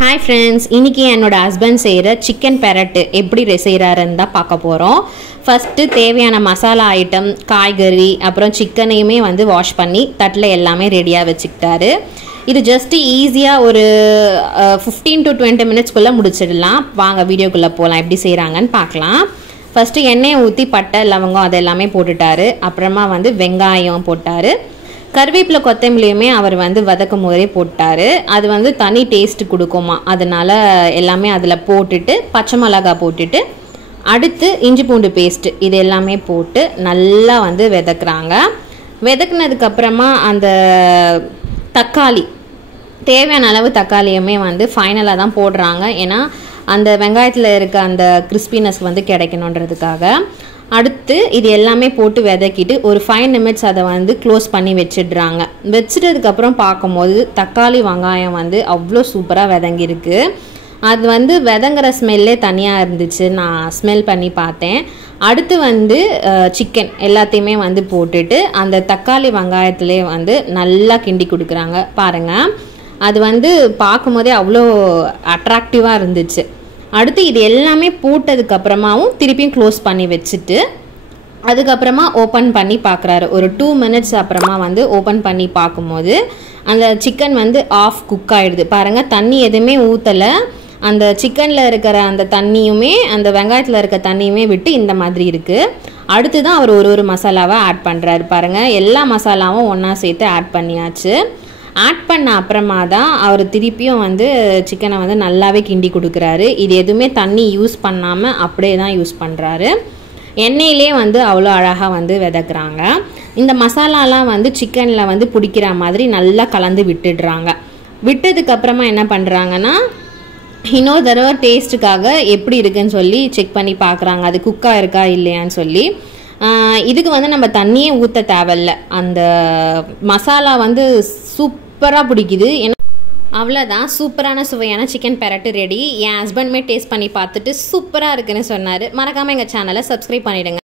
Hi friends, இன்னைக்கு என்னோட husband செய்யற சிக்கன் பெரட் எப்படி செய்யறாருன்னு தான் பார்க்க போறோம். ஃபர்ஸ்ட் தேவையான மசாலா ஐட்டம், காய்கறி, அப்புறம் சிக்கனையுமே வாஷ் பண்ணி தட்டல எல்லாமே ரெடியா வச்சிட்டாரு. இது ஜஸ்ட் ஈஸியா ஒரு 15 to 20 minutes குள்ள முடிச்சிடலாம். வாங்க வீடியோக்குள்ள போலாம் எப்படி செய்றாங்கன்னு பார்க்கலாம். ஃபர்ஸ்ட் எண்ணெய் ஊத்தி பட்டை, லவங்கம் அதெல்லாம் போட்டுட்டாரு. அப்புறமா வெங்காயம் போட்டாரு. கருவேப்பிலை கொத்தமல்லியுமே அவர் வதக்கும் போதே போட்டாரு. அது தனி டேஸ்ட் கொடுக்குமா, அதனால எல்லாமே அதில் போட்டுட்டு பச்சை மிளகாய் போட்டுட்டு அடுத்து இஞ்சி பூண்டு பேஸ்ட் இது எல்லாமே போட்டு நல்லா விதக்குறாங்க. விதக்குனதுக்கப்புறமா அந்த தக்காளி தேவையான அளவு தக்காளியுமே ஃபைனலாக தான் போடுறாங்க. ஏன்னா அந்த வெங்காயத்தில் இருக்க அந்த கிறிஸ்பினஸ் கிடைக்கணுன்றதுக்காக. அடுத்து இது எல்லாமே போட்டு விதக்கிட்டு ஒரு 5 minutes அதை க்ளோஸ் பண்ணி வச்சிடுறாங்க. வச்சிட்டதுக்கப்புறம் பார்க்கும்போது தக்காளி வெங்காயம் அவ்வளோ சூப்பராக விதங்கியிருக்கு. அது விதங்குற ஸ்மெல்லே தனியாக இருந்துச்சு. நான் ஸ்மெல் பண்ணி பார்த்தேன். அடுத்து சிக்கன் எல்லாத்தையுமே போட்டுட்டு அந்த தக்காளி வெங்காயத்திலே நல்லா கிண்டி கொடுக்குறாங்க. பாருங்கள், அது பார்க்கும்போதே அவ்வளோ அட்ராக்டிவாக இருந்துச்சு. அடுத்து இது எல்லாமே போட்டதுக்கப்புறமாவும் திருப்பியும் க்ளோஸ் பண்ணி வச்சுட்டு அதுக்கப்புறமா ஓப்பன் பண்ணி பார்க்குறாரு. ஒரு 2 minutes அப்புறமா ஓப்பன் பண்ணி பார்க்கும்போது அந்த சிக்கன் ஆஃப் குக் ஆகிடுது. பாருங்கள், தண்ணி எதுவுமே ஊற்றலை. அந்த சிக்கனில் இருக்கிற அந்த தண்ணியுமே அந்த வெங்காயத்தில் இருக்க தண்ணியுமே விட்டு இந்த மாதிரி இருக்குது. அடுத்து தான் அவர் ஒரு மசாலாவை ஆட் பண்ணுறாரு. பாருங்கள், எல்லா மசாலாவும் ஒன்றா சேர்த்து ஆட் பண்ணியாச்சு. ஆட் பண்ண அப்புறமா தான் அவர் திருப்பியும் சிக்கனை நல்லாவே கிண்டி கொடுக்குறாரு. இது எதுவுமே தண்ணி யூஸ் பண்ணாமல் அப்படியே தான் யூஸ் பண்ணுறாரு. எண்ணெயிலே அவ்வளோ அழகாக விதக்குறாங்க. இந்த மசாலாலாம் சிக்கனில் பிடிக்கிற மாதிரி நல்லா கலந்து விட்டுடுறாங்க. விட்டதுக்கப்புறமா என்ன பண்ணுறாங்கன்னா இன்னொரு தடவை டேஸ்ட்டுக்காக எப்படி இருக்குன்னு சொல்லி செக் பண்ணி பார்க்குறாங்க, அது குக்காக இருக்கா இல்லையான்னு சொல்லி. இதுக்கு நம்ம தண்ணியே ஊற்ற தேவையில்ல. அந்த மசாலா சூப்பராக பிடிக்குது. ஏன்னா அவ்வளோதான், சூப்பரான சுவையான சிக்கன் பெரட்டு ரெடி. என் ஹஸ்பண்டுமே டேஸ்ட் பண்ணி பார்த்துட்டு சூப்பராக இருக்குன்னு சொன்னார். மறக்காமல் எங்கள் சேனலை சப்ஸ்கிரைப் பண்ணிவிடுங்க.